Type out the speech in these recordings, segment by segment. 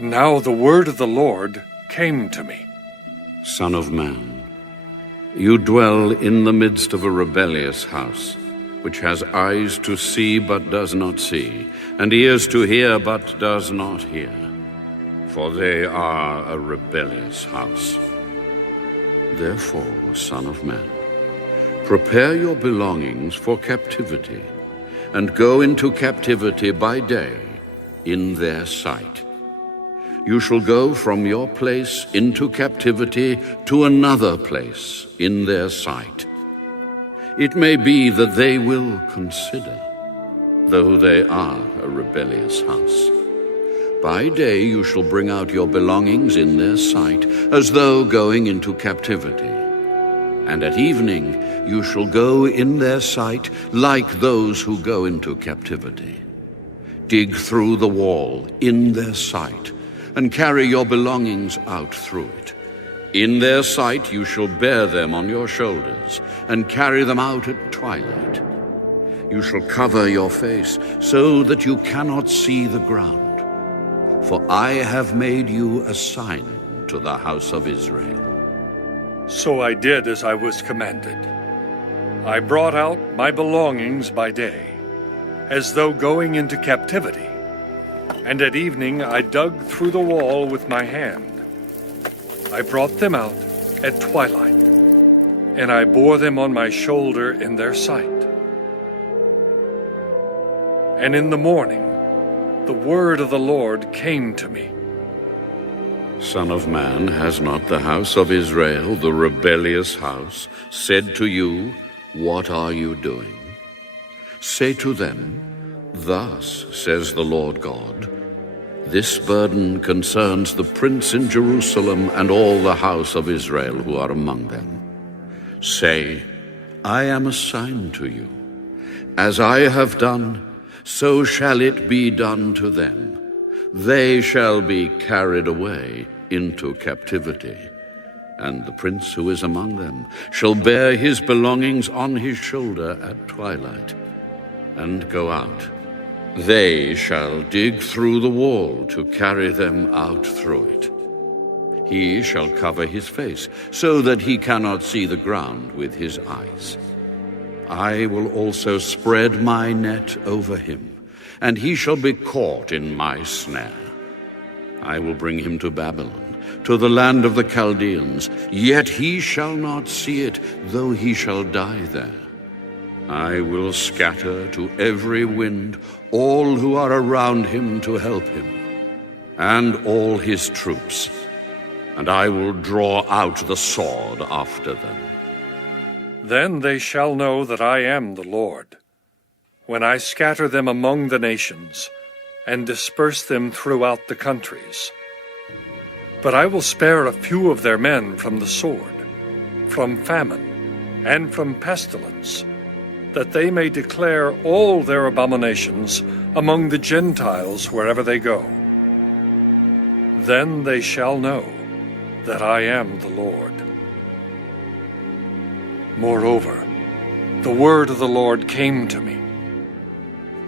Now the word of the Lord came to me. Son of man, you dwell in the midst of a rebellious house, which has eyes to see but does not see, and ears to hear but does not hear. For they are a rebellious house. Therefore, Son of man, prepare your belongings for captivity, and go into captivity by day in their sight. You shall go from your place into captivity to another place in their sight. It may be that they will consider, though they are a rebellious house. By day you shall bring out your belongings in their sight, as though going into captivity. And at evening you shall go in their sight like those who go into captivity. Dig through the wall in their sight, and carry your belongings out through it. In their sight you shall bear them on your shoulders, and carry them out at twilight. You shall cover your face, so that you cannot see the ground. For I have made you a sign to the house of Israel. So I did as I was commanded. I brought out my belongings by day, as though going into captivity. And at evening I dug through the wall with my hand. I brought them out at twilight, and I bore them on my shoulder in their sight. And in the morning the word of the Lord came to me. Son of man, has not the house of Israel, the rebellious house, said to you, what are you doing? Say to them, thus says the Lord God, this burden concerns the prince in Jerusalem and all the house of Israel who are among them. Say, I am a sign to you. As I have done, so shall it be done to them. They shall be carried away into captivity, and the prince who is among them shall bear his belongings on his shoulder at twilight, and go out. They shall dig through the wall to carry them out through it. He shall cover his face, so that he cannot see the ground with his eyes. I will also spread my net over him, and he shall be caught in my snare. I will bring him to Babylon, to the land of the Chaldeans, yet he shall not see it, though he shall die there. I will scatter to every wind all who are around him to help him, and all his troops, and I will draw out the sword after them. Then they shall know that I am the Lord, when I scatter them among the nations, and disperse them throughout the countries. But I will spare a few of their men from the sword, from famine, and from pestilence, that they may declare all their abominations among the Gentiles wherever they go. Then they shall know that I am the Lord. Moreover, the word of the Lord came to me.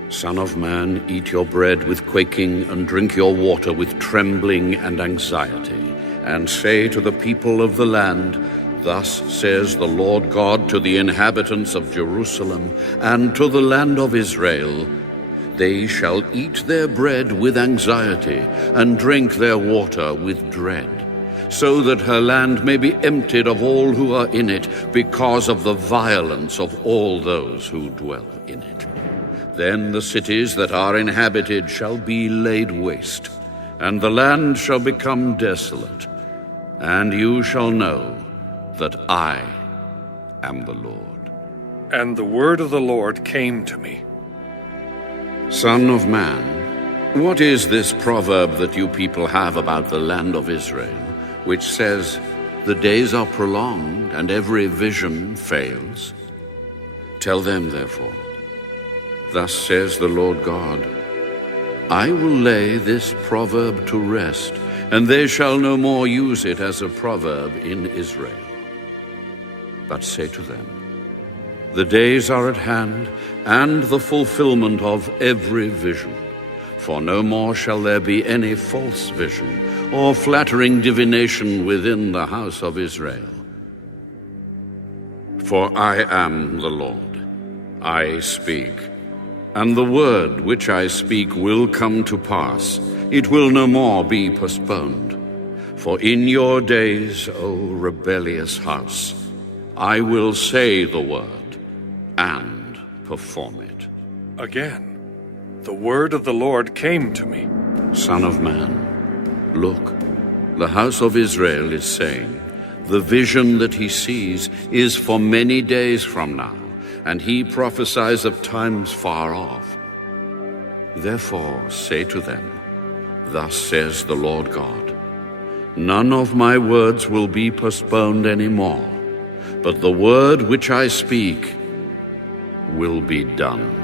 Son of man, eat your bread with quaking, and drink your water with trembling and anxiety, and say to the people of the land, thus says the Lord God to the inhabitants of Jerusalem and to the land of Israel, they shall eat their bread with anxiety, and drink their water with dread, so that her land may be emptied of all who are in it, because of the violence of all those who dwell in it. Then the cities that are inhabited shall be laid waste, and the land shall become desolate, and you shall know that I am the Lord. And the word of the Lord came to me. Son of man, what is this proverb that you people have about the land of Israel, which says, the days are prolonged and every vision fails? Tell them, therefore, thus says the Lord God, I will lay this proverb to rest, and they shall no more use it as a proverb in Israel. But say to them, the days are at hand, and the fulfillment of every vision. For no more shall there be any false vision or flattering divination within the house of Israel. For I am the Lord, I speak, and the word which I speak will come to pass. It will no more be postponed. For in your days, O rebellious house, I will say the word and perform it. Again, the word of the Lord came to me. Son of man, look, the house of Israel is saying, the vision that he sees is for many days from now, and he prophesies of times far off. Therefore say to them, thus says the Lord God, none of my words will be postponed any more, but the word which I speak will be done.